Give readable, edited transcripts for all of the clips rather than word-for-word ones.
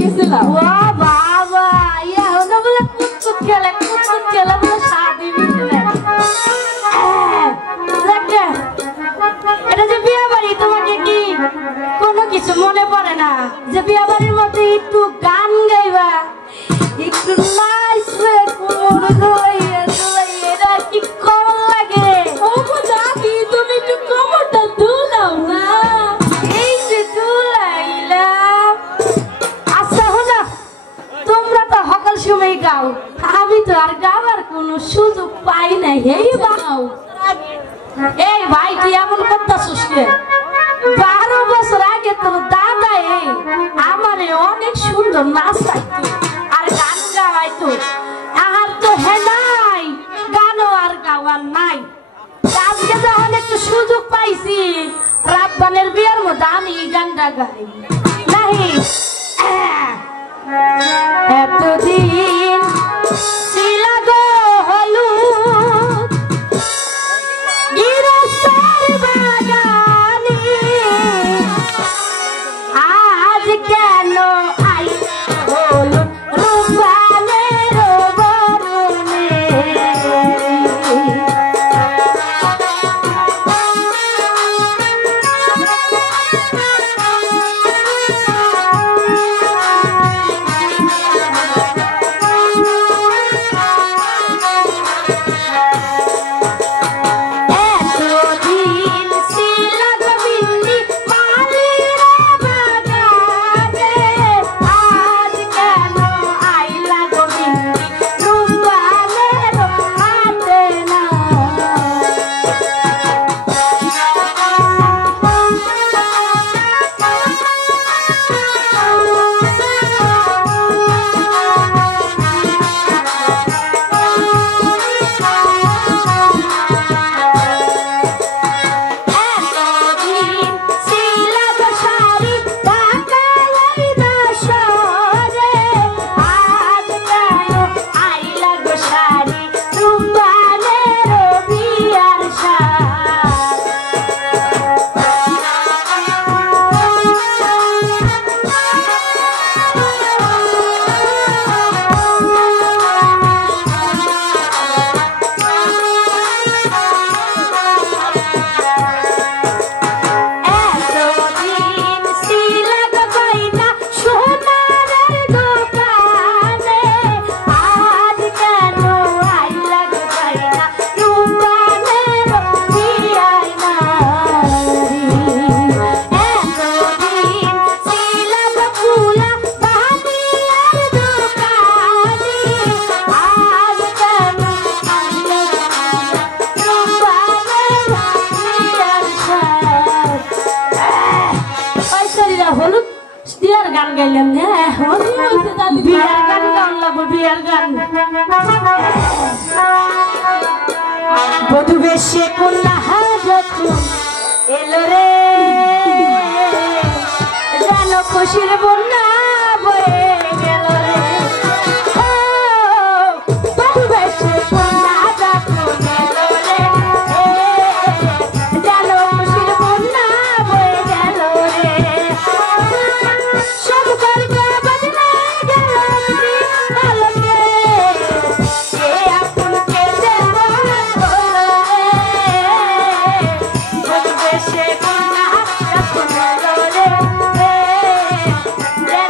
গেছিলাম। ও বাবা, ইয়া ওটা বলে কুতকুত খেলে বলে শাদি মিটে না। এটা যে বিয়ে বাড়ি, তোমাকে কি কোনো কিছু মনে পড়ে না যে বিয়ে বাড়ির মধ্যে একটু গান গাইবা, একটু নাচবে, কোমর দোলাইয়ে দোলাইয়ে, এটা কি কেমন লাগে? ও দাদি, তুমি একটু কোমরটা দুলাও না। এই যে দুলাইলাম। আচ্ছা হোনা, তোমরা তো সকল সময় গাও, আমি তো আর গাওয়ার কোনো সুযোগ পাই নাই। এই বাও, এই ভাই তুই এমন করতেছিস কে? 12 বছর আগে তোর দাদা আমারে অনেক সুন্দর নাচাইতো আর গান গাওয়াইতো। আর তো হে নাই, গানও আর গাওয়ার নাই। আজকে যখন একটু সুযোগ পাইছি, রাব্বানের বিয়ের মধ্যে আমি এই গানটা গাই নাহি। এতদিন ছিল গো হলুদ গিরস্তের বাগানে, আজ কেন আই হলুদ রূপানের বরণে। বধু বেশে কন্যা হাজত এলো রে, যেন খুশির বন্যা বয়ে গেল রে। বধু বেশে কন্যা হাজত এলো রে, যেন খুশির বন্যা বয়ে গেল রে। সব করবে বদলে গেল আলোকে, এ আপনকে দেব বধু বেশে কন্যা হাজত এলো রে, যেন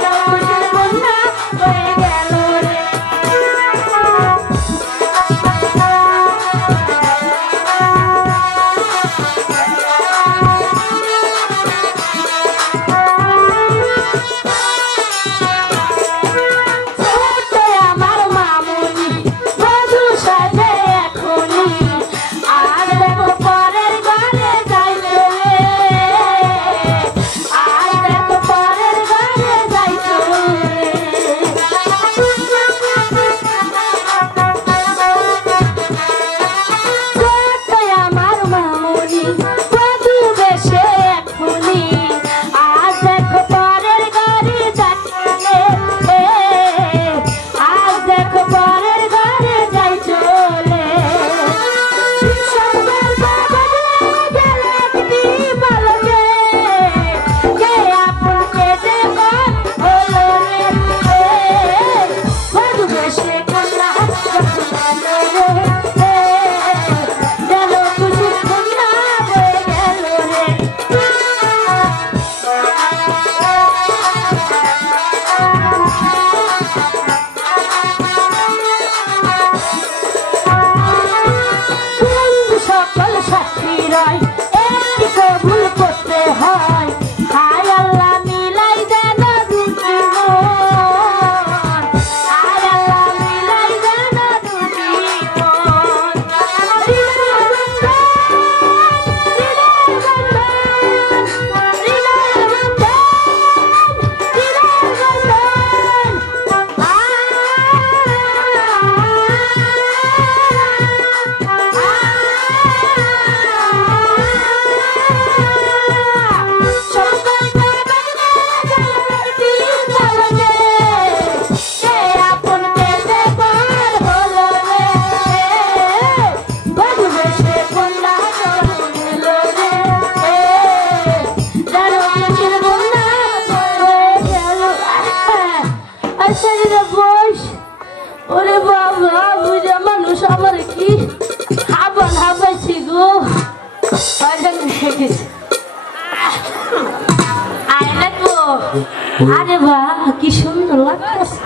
ওরে বাবা বুঝা মানুষ আমার কি হাবান হাবাইছি গো আরে বা কি সুন্দর লাগতেছে